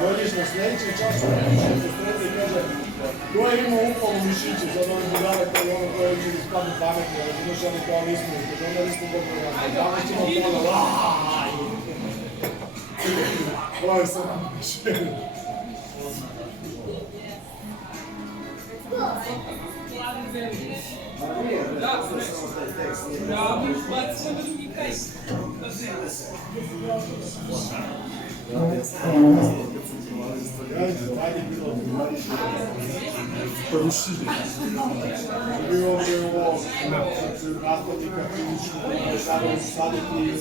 Dođeš na sljedeći čas, ko je imao upalo mišiće, sad ono budale koji ono koje će ispadnu pametni, ali znaš oni kao nismo, jer onda nismo dobro radili. Danas ćemo pola, ovo je sad mišiće. Ajde bilo porušili. Bio ovdje ovo nastavnika fizičku, sada saditi